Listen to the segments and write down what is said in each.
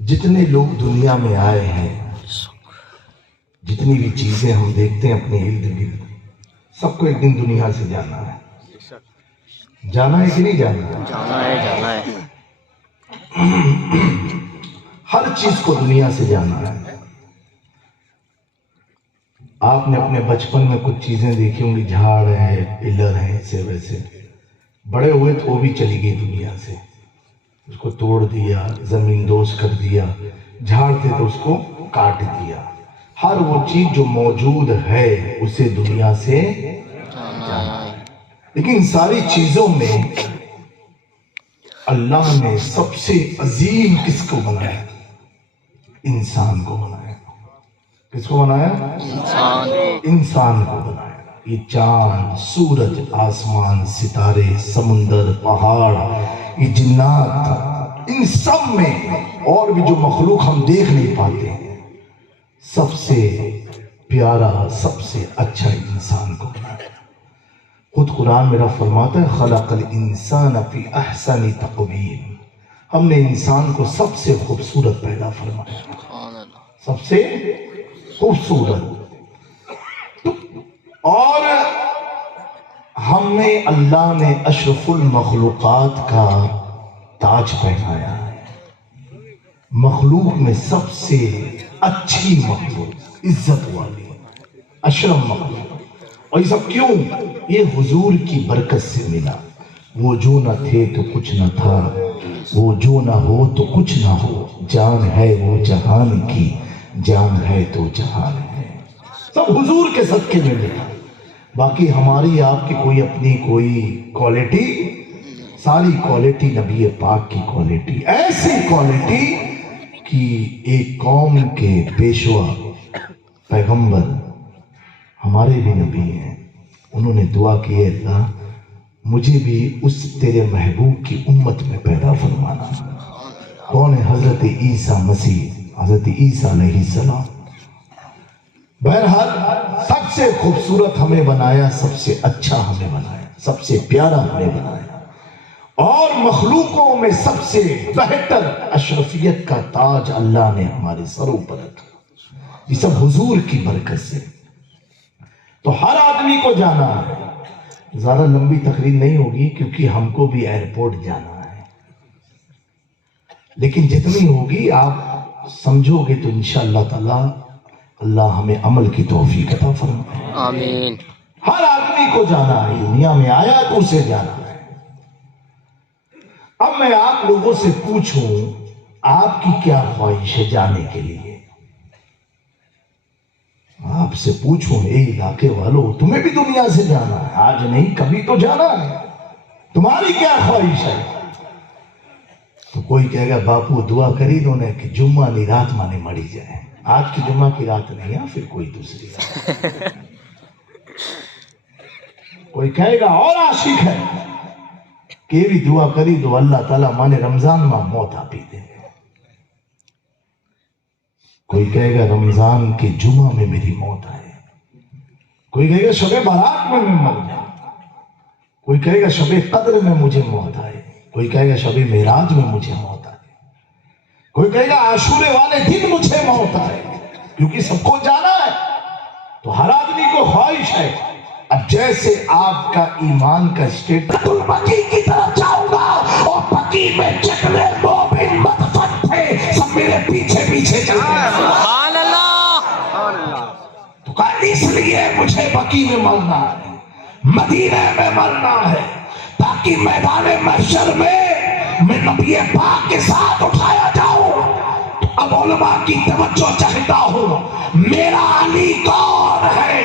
جتنے لوگ دنیا میں آئے ہیں، جتنی بھی چیزیں ہم دیکھتے ہیں اپنے ارد گرد، سب کو ایک دن دنیا سے جانا ہے۔ جانا ہے کہ نہیں جانا ہے؟ جانا ہے۔ ہر چیز کو دنیا سے جانا ہے۔ آپ نے اپنے بچپن میں کچھ چیزیں دیکھی ہوں گی، جھاڑ ہے، پلر ہیں، ایسے ویسے، بڑے ہوئے تو وہ بھی چلی گئی دنیا سے، اس کو توڑ دیا، زمین دوز کر دیا، جھاڑ تھے تو اس کو کاٹ دیا۔ ہر وہ چیز جو موجود ہے اسے دنیا سے جانا ہے۔ لیکن ساری چیزوں میں اللہ نے سب سے عظیم کس کو بنایا؟ انسان کو بنایا۔ کس کو بنایا؟ انسان کو بنایا۔ یہ چاند، سورج، آسمان، ستارے، سمندر، پہاڑ، یہ جنات، ان سب میں اور بھی جو مخلوق ہم دیکھ نہیں پاتے ہیں، سب سے پیارا، سب سے اچھا انسان کو بنایا۔ خود قرآن میرا فرماتا ہے خلق الانسان فی احسن تقویم، ہم نے انسان کو سب سے خوبصورت پیدا فرمایا، سب سے خوبصورت۔ اور ہمیں اللہ نے اشرف المخلوقات کا تاج پہنایا ہے، مخلوق میں سب سے اچھی مخلوق، عزت والی، اشرف مخلوق۔ اور یہ سب کیوں؟ یہ حضور کی برکت سے ملا۔ وہ جو نہ تھے تو کچھ نہ تھا، وہ جو نہ ہو تو کچھ نہ ہو، جان ہے وہ جہان کی، جان ہے تو جہان ہے، سب حضور کے صدقے میں ملا۔ باقی ہماری آپ کی کوئی اپنی کوئی کوالٹی، ساری کوالٹی نبی پاک کی کوالٹی، ایسی کوالٹی کہ ایک قوم کے پیشوا پیغمبر ہمارے بھی نبی ہیں، انہوں نے دعا کی ہے اللہ مجھے بھی اس تیرے محبوب کی امت میں پیدا فرمانا۔ کون ہے؟ حضرت عیسیٰ مسیح، حضرت عیسیٰ علیہ السلام۔ بہرحال سب سے خوبصورت ہمیں بنایا، سب سے اچھا ہمیں بنایا، سب سے پیارا ہمیں بنایا، اور مخلوقوں میں سب سے بہتر اشرفیت کا تاج اللہ نے ہمارے سروں پر رکھا۔ یہ سب حضور کی برکت سے۔ تو ہر آدمی کو جانا ہے۔ زیادہ لمبی تقریر نہیں ہوگی کیونکہ ہم کو بھی ایئرپورٹ جانا ہے، لیکن جتنی ہوگی آپ سمجھو گے تو انشاءاللہ تعالی اللہ ہمیں عمل کی توفیق عطا فرمائے۔ آمین۔ ہر آدمی کو جانا ہے، دنیا میں آیا تو اسے جانا ہے۔ اب میں آپ لوگوں سے پوچھوں آپ کی کیا خواہش ہے جانے کے لیے؟ آپ سے پوچھوں اے علاقے والوں تمہیں بھی دنیا سے جانا ہے؟ آج نہیں کبھی تو جانا ہے، تمہاری کیا خواہش ہے؟ تو کوئی کہے گا باپو دعا کری دو نے کہ جمعہ نہیں رات مانے مری جائے، آج کی جمعہ کی رات نہیں ہے، پھر کوئی دوسری رات۔ کوئی کہے گا اور عاشق ہے کہ بھی دعا کری دو اللہ تعالیٰ مانے رمضان میں موت آپی دے۔ کوئی کہے گا رمضان کے جمعہ میں میری موت آئے، کوئی کہے گا شب بارات میں مر جاؤں، کوئی کہے گا شب قدر میں مجھے موت آئے، کوئی کہے گا شب معراج میں مجھے موت آئے، کوئی کہے گا عاشورے والے دن مجھے موت آئے، کیونکہ سب کو جانا ہے۔ تو ہر آدمی کو خواہش ہے۔ اب جیسے آپ کا ایمان کا اسٹیٹس بقی کی طرف جاؤں گا اور بقی میں جتنے مومن مدفن تھے سب میرے پیچھے پیچھے چلتے ہیں، سبحان اللہ۔ تو کہا اس لیے مجھے بقی میں مرنا ہے، مدینہ میں مرنا ہے، تاکہ میدان محشر میں نبی پاک کے ساتھ اٹھایا جاؤں۔ اب علماء کی توجہ چاہتا ہوں، میرا علی کون ہے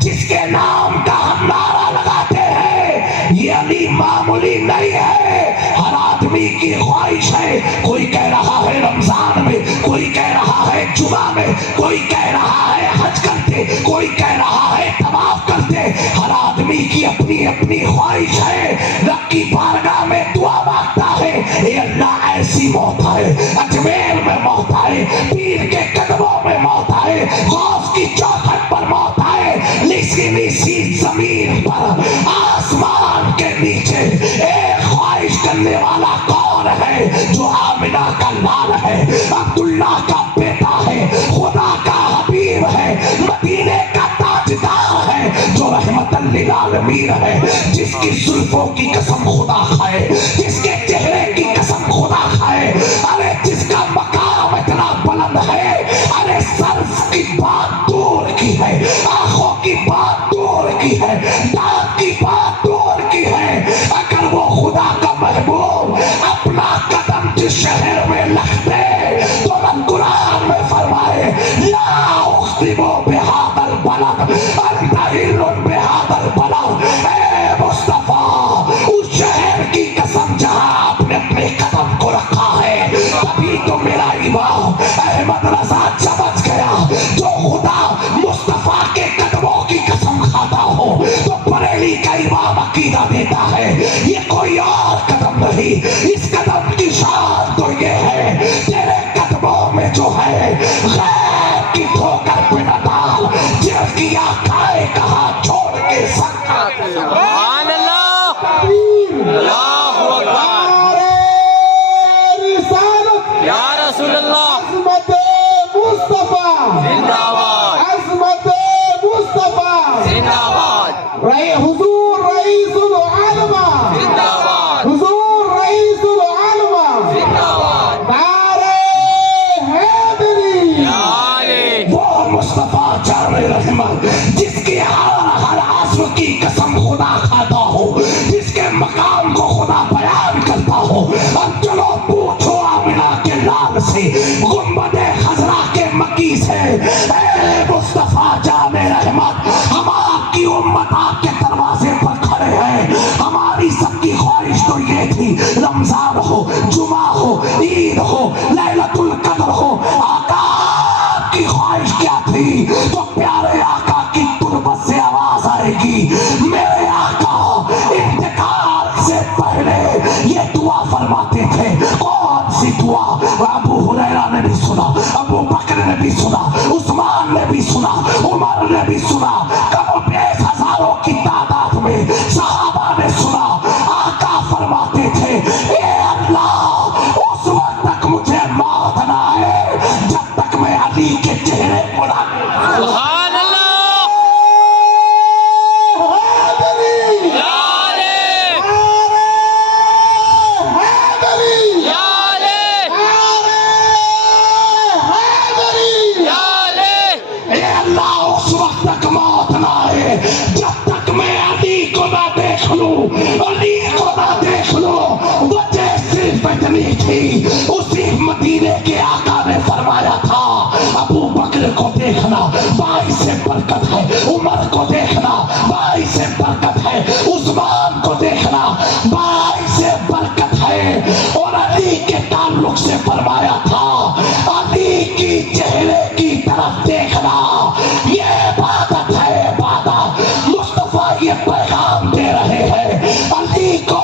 جس کے نام کا ہم نعرہ لگاتے ہیں؟ یہ علی معمولی نہیں ہے، ہر آدمی کی خواہش ہے۔ کوئی کہہ رہا ہے رمضان میں، کوئی کہہ رہا ہے جمعہ میں، کوئی کہہ رہا ہے حج کرتے، کوئی کہہ رہا ہے طواف کرتے، ہر آدمی کی اپنی اپنی خواہش ہے۔ رب کی بارگاہ میں دعا مانگتا ہے، اے اللہ ایسی موت آئے، اجمیر میں موت آئے، پیر کے قدموں میں موت آئے، غوث کی چوکھٹ پر موت آئے، لیسی لیسی زمین پر آسمان کے نیچے۔ ایک خواہش کرنے والا کون ہے جو آمنہ کا لال ہے، عبداللہ کا بیٹا ہے، خدا کا حبیب ہے، مدینے کا تاجدار ہے، جو رحمت للعالمین ہے، جس کی زلفوں کی قسم خدا کھائے، جس کے چہرے کی قسم خدا کھائے، ارے جس کا مقام اتنا بلند ہے، ارے سر کی بات دور کی ہے، آنکھوں کی بات دور کی ہے، دانت کی بات دور کی ہے، اگر وہ خدا کا محبوب اپنا قدم جس شہر میں لگتے تو قرآن میں فرمائے لا اقسم بہذا البلد انت حل بہذا البلد، اے مصطفیٰ اس شہر کی قسم جہاں آپ نے اپنے قدم کو رکھا ہے۔ تبھی تو میرا امام احمد رضا سمجھ گیا، جو خدا مصطفیٰ کے قدموں کی قسم کھاتا ہو تو بریلی کا امام عقیدہ دیتا ہے یہ کوئی اور قدم نہیں، اس قدم کی شان تو یہ ہے تیرے قدموں میں جو ہے غیر کی ٹھوکر پہ نہ ڈال، جل کیا کھائے کہاں چھوڑ کے سکتا۔ سبحان اللہ، اللہ اکبر، رسالت یا رسول اللہ، عظمت مصطفیٰ زندہ باد، عظمت مصطفیٰ زندہ باد، حضور رئیس العالمہ زندہ باد، حضور رئیس العالمہ زندہ باد، نعرہ حیدری، وہ مصطفیٰ جامع رحمت جس کی ہر عزم کی قسم خدا کھاتا ہو، جس کے مقام کو خدا بیان کرتا ہو۔ اب چلو پوچھو آمنہ کے لال سے، گنبد خضرا کے مکی سے، اے مصطفیٰ جامع رحمت، ہم آپ کی امت آپ کے دروازے پر کھڑے ہیں، ہماری سب کی خواہش تو یہ تھی رمضان ہو، جمعہ ہو، عید ہو، لیلۃ القدر ہو، آقا آپ کی خواہش کیا تھی؟ تو پیارے آقا کی تربت سے آواز آئے گی، میرے آقا انتقال سے پہلے یہ دعا فرماتے تھے۔ کون سی دعا؟ ابو ہریرہ نے بھی سنا، ابو بکر نے بھی سنا، عثمان نے بھی سنا، عمر نے بھی سنا، کم بیش ہزاروں کی تعداد میں صحابہ نے سنا۔ آقا فرماتے تھے اے اللہ اس وقت تک مجھے موت نہ آئے جب تک میں علی کے چہرے کو نہ سبحان اللہ، جب تک میں علی کو نہ دیکھ لوں، علی کو نہ دیکھ لوں۔ وجہ صرف اتنی تھی، اسی مدینے کے آقا نے فرمایا تھا ابو بکر کو دیکھنا، 22 سے برکت ہے، عمر کو دیکھنا باعث برکت ہے، عثمان کو دیکھنا باعث برکت ہے۔ اور علی کے تعلق سے فرمایا تھا علی کی چہرے کی طرف دیکھنا یہ عبادت ہے، عبادت۔ مصطفیٰ یہ پیغام دے رہے ہیں علی کو،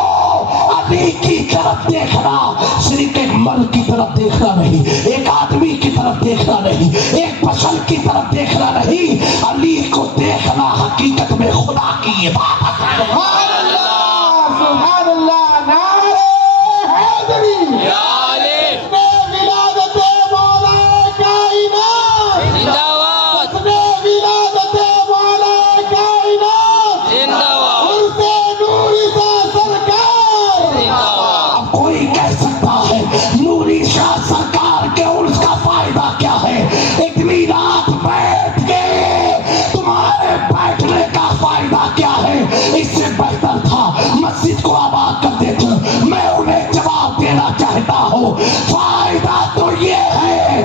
علی کی طرف دیکھنا صرف ایک مرد کی طرف دیکھنا نہیں، ایک آدمی کی طرف دیکھنا نہیں، ایک بشر کی طرف دیکھنا نہیں، علی کو دیکھنا حقیقت میں خدا کی عبادت ہے۔ سبحان اللہ، سبحان اللہ، نعرہ حیدری یا علی ولادت مولا کائنات، زندہ باد، ولادت مولا کائنات، زندہ باد، عرص نوری سا سرکار۔ زندہ باد۔ اب کوئی کہہ سکتا ہے نوری شاہ سرکار کے عرس کا فائدہ کیا ہے؟ اتنی رات بیٹھ کے تمہارے بیٹھنے کا فائدہ کیا ہے؟ اس سے بہتر تھا مسجد کو آباد کر دیتے۔ میں انہیں جواب دینا چاہتا ہوں فائدہ تو یہ ہے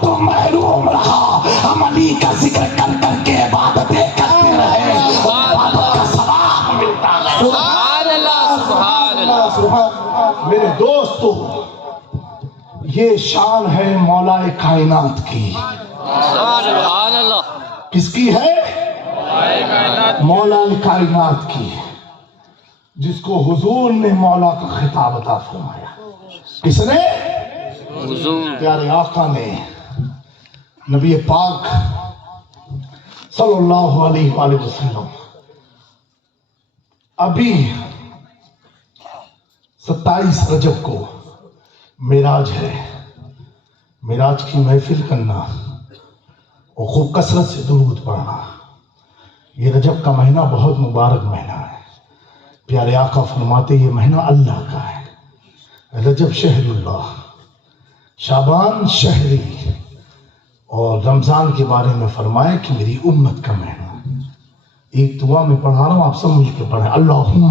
تو محروم رہا، ہم علی کا ذکر کر کر کے عبادتیں کرتے رہے، عبادت کا ثواب ملتا ہے۔ سبحان اللہ، سبحان اللہ۔ سبحان میرے دوستو، یہ شان ہے مولا کائنات کی۔ سبحان اللہ۔ کس کی ہے؟ مولا کائنات کی، جس کو حضور نے مولا کا خطاب عطا فرمایا۔ کس نے؟ حضور پیارے آقا نے، نبی پاک صلی اللہ علیہ وآلہ وسلم ابھی 27 رجب کو معراج ہے، معراج کی محفل کرنا اور خوب کثرت سے درود پڑھنا۔ یہ رجب کا مہینہ بہت مبارک مہینہ ہے۔ پیارے آقا فرماتے یہ مہینہ اللہ کا ہے، رجب شہر اللہ، شعبان شہری، اور رمضان کے بارے میں فرمایا کہ میری امت کا مہینہ۔ ایک دعا میں پڑھا رہا ہوں، آپ سب مل کے پڑھیں۔ اللہم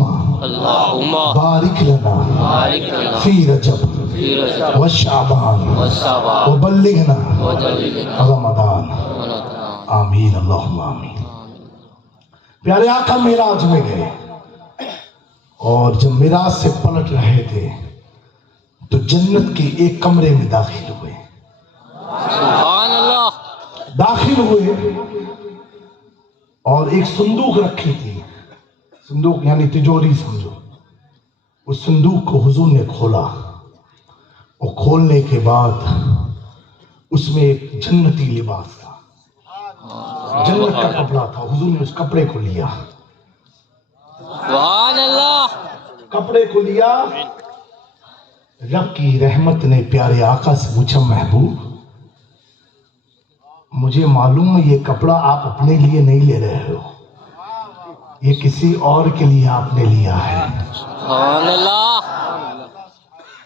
اللہم بارک لنا بارک لنا فی رجب فی رجب وشعبان والشعبان وبلغنا وبلغنا رمضان، رمضان۔ آمین اللہم آمین۔ پیارے آقا معراج میں گئے، اور جب معراج سے پلٹ رہے تھے تو جنت کے ایک کمرے میں داخل ہوئے، سبحان اللہ۔ داخل ہوئے اور ایک صندوق رکھی تھی، صندوق یعنی تجوری سمجھو۔ اس صندوق کو حضور نے کھولا، اور کھولنے کے بعد اس میں ایک جنتی لباس تھا، جنت کا کپڑا تھا۔ حضور نے اس کپڑے کو لیا، سبحان اللہ۔ کپڑے کو لیا۔ رب کی رحمت نے پیارے آقا سے پوچھا محبوب مجھے معلوم ہے یہ کپڑا آپ اپنے لیے نہیں لے رہے ہو، یہ کسی اور کے لیے آپ نے لیا ہے۔ سبحان اللہ۔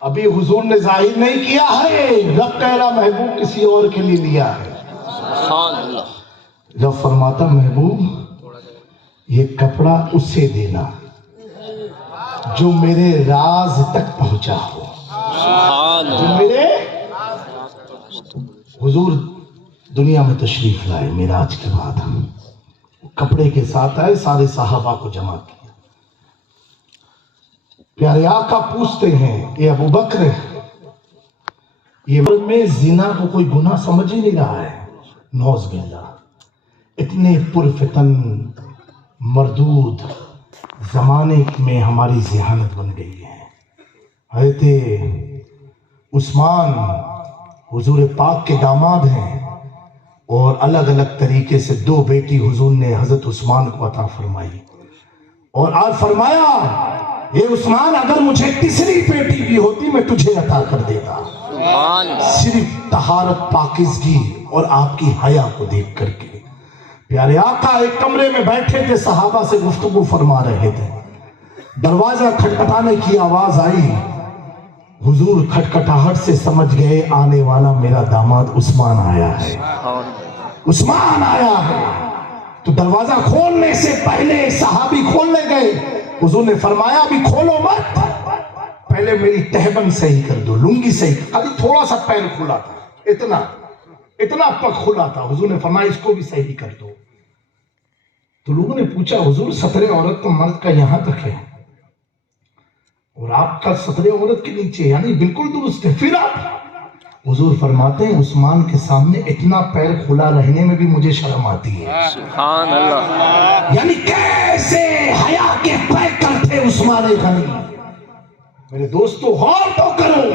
ابھی حضور نے ظاہر نہیں کیا ہے، رب کہہ رہا محبوب کسی اور کے لیے لیا ہے۔ سبحان اللہ۔ رب فرماتا محبوب یہ کپڑا اسے دینا جو میرے راز تک پہنچا ہو، سبحان جو اللہ۔ میرے حضور دنیا میں تشریف لائے معراج کے بعد، کپڑے کے ساتھ آئے، سارے صحابہ کو جمع کیا۔ پیارے آقا پوچھتے ہیں اے ابو بکر، یہ میں زنا کو کوئی گناہ سمجھ ہی نہیں رہا ہے؟ نعوذ باللہ، اتنے پرفتن مردود زمانے میں ہماری ذہانت بن گئی ہے۔ حضرت عثمان حضور پاک کے داماد ہیں، اور الگ الگ طریقے سے 2 بیٹی حضور نے حضرت عثمان کو عطا فرمائی، اور آج فرمایا اے عثمان اگر مجھے تیسری بیٹی بھی ہوتی میں تجھے عطا کر دیتا، سبحان اللہ۔ صرف طہارت پاکیزگی اور آپ کی حیا کو دیکھ کر کے۔ پیارے آقا ایک کمرے میں بیٹھے تھے، صحابہ سے گفتگو فرما رہے تھے، دروازہ کھٹکھٹانے کی آواز آئی، حضور کھٹکھٹاہٹ سے سمجھ گئے آنے والا میرا داماد عثمان آیا ہے، عثمان آیا ہے۔ تو دروازہ کھولنے سے پہلے صحابی کھولنے گئے، حضور نے فرمایا ابھی کھولو مت، پہلے میری تہبند صحیح کر دو، لنگی صحیح کر، ابھی تھوڑا سا پیر کھلا تھا، اتنا پگ کھلا تھا، حضور نے فرمایا اس کو بھی صحیح کر دو۔ تو لوگوں نے پوچھا حضور سطر عورت تو مرد کا یہاں تک ہے اور آپ کا سطر عورت کے نیچے، یعنی بالکل درست ہے. پھر آپ حضور فرماتے ہیں عثمان کے سامنے اتنا پیر کھلا رہنے میں بھی مجھے شرم آتی ہے. سبحان اللہ. یعنی کیسے حیا کے پیکر تھے عثمان غنی. میرے دوستو غور تو کرو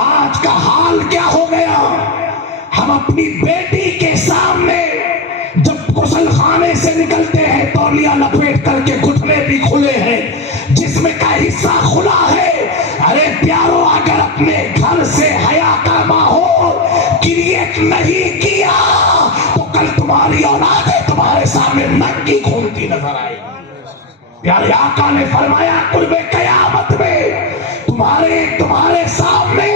آج کا حال کیا ہو گیا. ہم اپنی بیٹی کے سامنے جب غسل خانے سے نکلتے ہیں تولیہ لپیٹ کر کے گھٹنے بھی کھلے ہیں، جسم کا حصہ کھلا ہے. ارے پیارو اگر اپنے گھر سے حیا کا ماحول کریٹ نہیں کیا تو کل تمہاری اولادیں تمہارے سامنے ننگی گھومتی نظر آئے گی. پیارے آقا نے فرمایا قرب قیامت میں تمہارے سامنے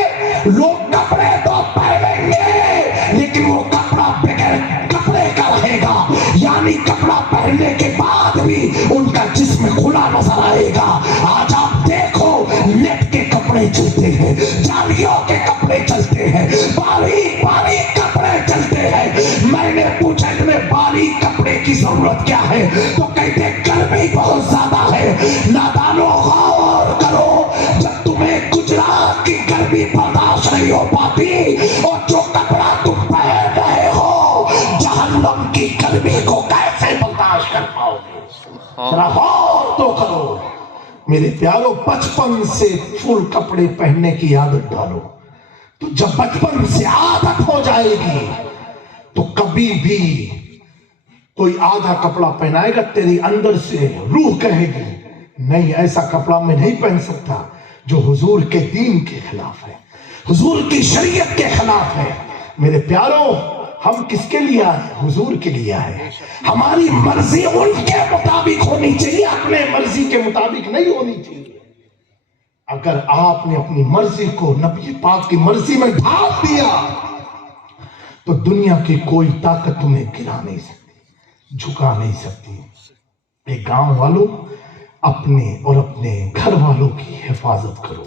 لوگ کپڑے تو پہنیں گے لیکن وہ کپڑا بغیر کپڑے کا رہے گا، یعنی کپڑا پہننے کے بعد بھی ان کا جسم کھلا نظر آئے گا. آج آپ دیکھو نیٹ کے کپڑے چلتے ہیں، جالیوں کے کپڑے چلتے ہیں، باریک باریک کپڑے چلتے ہیں. میں نے پوچھا اتنے باریک کپڑے کی ضرورت کیا ہے تو کہتے گرمی بہت زیادہ ہے. نادانو غور کرو، جب تمہیں گجرات کی گرمی برداشت نہیں ہو پاتی اور جو کپڑا تم پہن رہے ہو جہنم کی گرمی کو کیسے برداشت کر پاؤ گے؟ ذرا غور تو کرو. میرے پیارو بچپن سے فل کپڑے پہننے کی عادت ڈالو، تو جب بچپن سے عادت ہو جائے گی تو کبھی بھی کوئی آدھا کپڑا پہنائے گا تیری اندر سے روح کہے گی نہیں ایسا کپڑا میں نہیں پہن سکتا جو حضور کے دین کے خلاف ہے، حضور کی شریعت کے خلاف ہے. میرے پیارو ہم کس کے لیے آئے؟ حضور کے لیے آئے. ہماری مرضی ان کے مطابق ہونی چاہیے، اپنے مرضی کے مطابق نہیں ہونی چاہیے. اگر آپ نے اپنی مرضی کو نبی پاک کی مرضی میں ڈھال دیا تو دنیا کی کوئی طاقت تمہیں گرا نہیں سکتی، جھکا نہیں سکتی. ایک گاؤں والوں اپنے اور اپنے گھر والوں کی حفاظت کرو.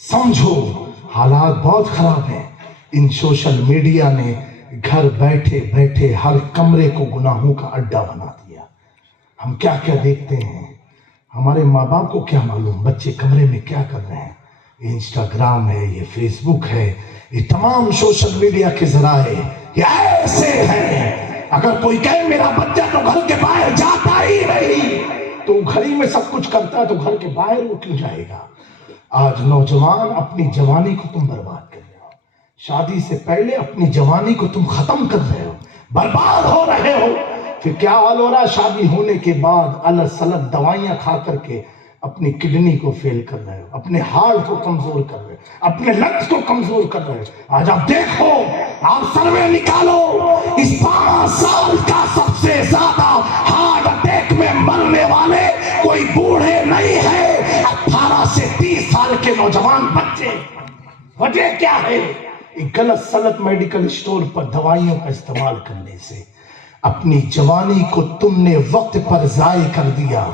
سمجھو حالات بہت خراب ہیں. ان سوشل میڈیا نے گھر بیٹھے بیٹھے ہر کمرے کو گناہوں کا اڈا بنا دیا. ہم کیا کیا دیکھتے ہیں، ہمارے ماں باپ کو کیا معلوم بچے کمرے میں کیا کر رہے ہیں. یہ انسٹاگرام ہے، یہ فیس بک ہے، یہ تمام سوشل میڈیا کے ذرائع یہ ایسے ہیں. اگر کوئی کہے میرا بچہ تو گھر کے باہر جاتا ہی نہیں، تو گھر ہی میں سب کچھ کرتا ہے تو گھر کے باہر وہ کیوں جائے گا؟ آج نوجوان اپنی جوانی کو تم برباد کر رہے ہو. شادی سے پہلے اپنی جوانی کو تم ختم کر رہے ہو، برباد ہو رہے ہو. پھر کیا حال ہو رہا ہے؟ شادی ہونے کے بعد الگ سلگ دوائیاں کھا کر کے اپنی کڈنی کو فیل کر رہے ہو، اپنے ہارٹ کو کمزور کر رہے ہو، اپنے لنگس کو کمزور کر رہے ہو. آج آپ دیکھو، آپ سروے نکالو، اس 5 سال کا سب سے زیادہ ہارٹ اٹیک میں مرنے والے کوئی بوڑھے نہیں ہیں، 18 سے 30 سال کے نوجوان بچے. وجہ کیا ہے؟ ایک غلط سلط میڈیکل اسٹور پر دوائیوں کا استعمال کرنے سے اپنی جوانی کو تم نے وقت پر ضائع کر دیا.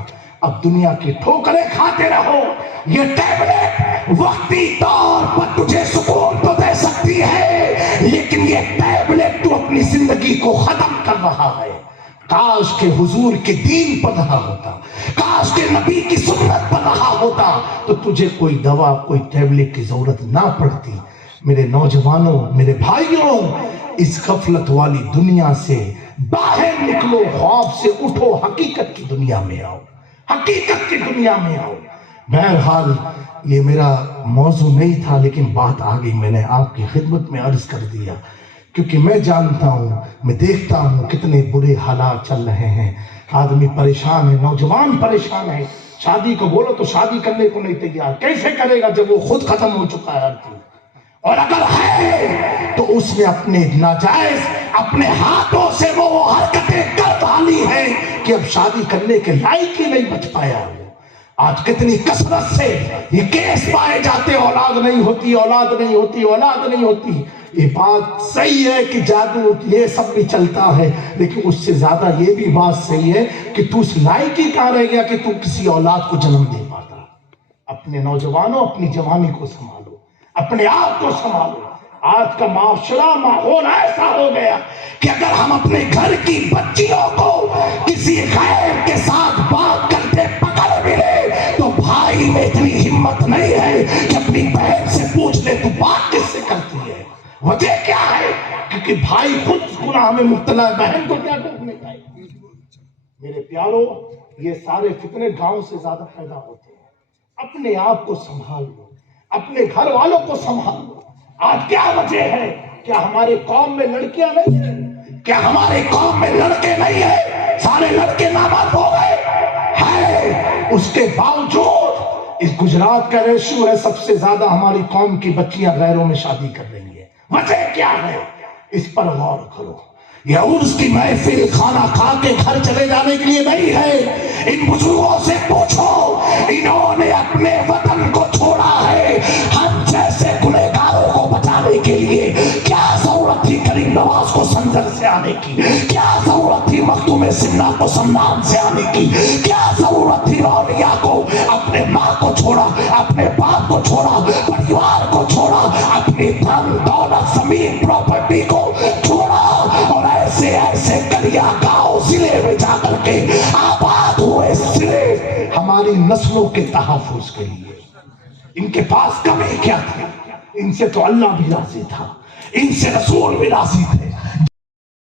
اب دنیا کی ٹھوکریں کھاتے رہو. یہ ٹیبلٹ وقتی طور پر تجھے سکون تو دے سکتی ہے لیکن یہ ٹیبلٹ تو اپنی زندگی کو ختم کر رہا ہے. کاش کے حضور کے دین پر رہا ہوتا، کاش کے نبی کی سنت پر رہا ہوتا تو تجھے کوئی دوا کوئی ٹیبلٹ کی ضرورت نہ پڑتی. میرے نوجوانوں، میرے بھائیوں، اس غفلت والی دنیا سے باہر نکلو، خواب سے اٹھو، حقیقت کی دنیا میں آؤ، حقیقت کی دنیا میں آؤ. بہرحال یہ میرا موضوع نہیں تھا لیکن بات آ گئی، میں نے آپ کی خدمت میں عرض کر دیا کیونکہ میں جانتا ہوں، میں دیکھتا ہوں کتنے برے حالات چل رہے ہیں. آدمی پریشان ہے، نوجوان پریشان ہے. شادی کو بولو تو شادی کرنے کو نہیں تیار. کیسے کرے گا جب وہ خود ختم ہو چکا ہے؟ اور اگر ہے تو اس نے اپنے ناجائز اپنے ہاتھوں سے وہ حرکتیں کر ڈالی ہیں کہ اب شادی کرنے کے لائق ہی نہیں بچ پایا. آج کتنی کثرت سے یہ کیس پائے جاتے، اولاد نہیں ہوتی، اولاد نہیں ہوتی، اولاد نہیں ہوتی. یہ بات صحیح ہے کہ جادو یہ سب بھی چلتا ہے لیکن اس سے زیادہ یہ بھی بات صحیح ہے کہ تو اس لائق ہی کہاں رہ گیا کہ تو کسی اولاد کو جنم دے پاتا. اپنے نوجوانوں، اپنی جوانی کو سنبھالو، اپنے آپ کو سنبھالو. آج کا معاشرہ ماحول ایسا ہو گیا کہ اگر ہم اپنے گھر کی بچیوں کو کسی غیر کے ساتھ بات کرتے پکڑ ملے تو بھائی میں اتنی ہمت نہیں ہے کہ اپنی بہن سے پوچھ لے تو بات کس سے کرتی ہے. وجہ کیا ہے؟ کیونکہ بھائی خود گناہ میں مبتلا ہے، بہن کو کیا ٹوکنے کا ہے. میرے پیارو، یہ سارے فتنے گاؤں سے زیادہ پیدا ہوتے ہیں. اپنے آپ کو سنبھال لو، اپنے گھر والوں کو سنبھال لو. آج کیا وجہ ہے؟ کیا ہمارے قوم میں لڑکیاں نہیں ہیں؟ کیا ہمارے قوم میں لڑکے نہیں ہیں؟ سارے لڑکے نامرد ہو گئے ہیں. اس کے باوجود اس گجرات کا ریشو ہے سب سے زیادہ ہماری قوم کی بچیاں غیروں میں شادی کر رہی ہیں. وجہ کیا ہے؟ اس پر غور کرو. یہ عرس کی محفل کھانا کھا کے گھر چلے جانے کے لیے نہیں ہے. ان بزرگوں سے پوچھو، انہوں نے اپنے وطن کو چھوڑا ہے. ہم جیسے گنہگاروں کو بچانے کے لیے کیا ضرورت تھی کریم نواز کو سنجر سے آنے کی؟ کیا ضرورت تھی مختوم سنہ کو سمنان سے آنے کی؟ کیا ضرورت تھی اولیاء کو اپنے ماں کو چھوڑا، اپنے باپ کو چھوڑا، پریوار کو چھوڑا، اپنی دھن دولت زمین پراپرٹی کو چھوڑا اور ایسے ایسے گلیاں گاؤں ضلع میں جا کر کے آباد ہوئے ضلع ہماری نسلوں کے تحفظ کے لیے. ان کے پاس کمی کیا تھی؟ ان سے تو اللہ بھی راضی تھا، ان سے رسول بھی راضی تھے.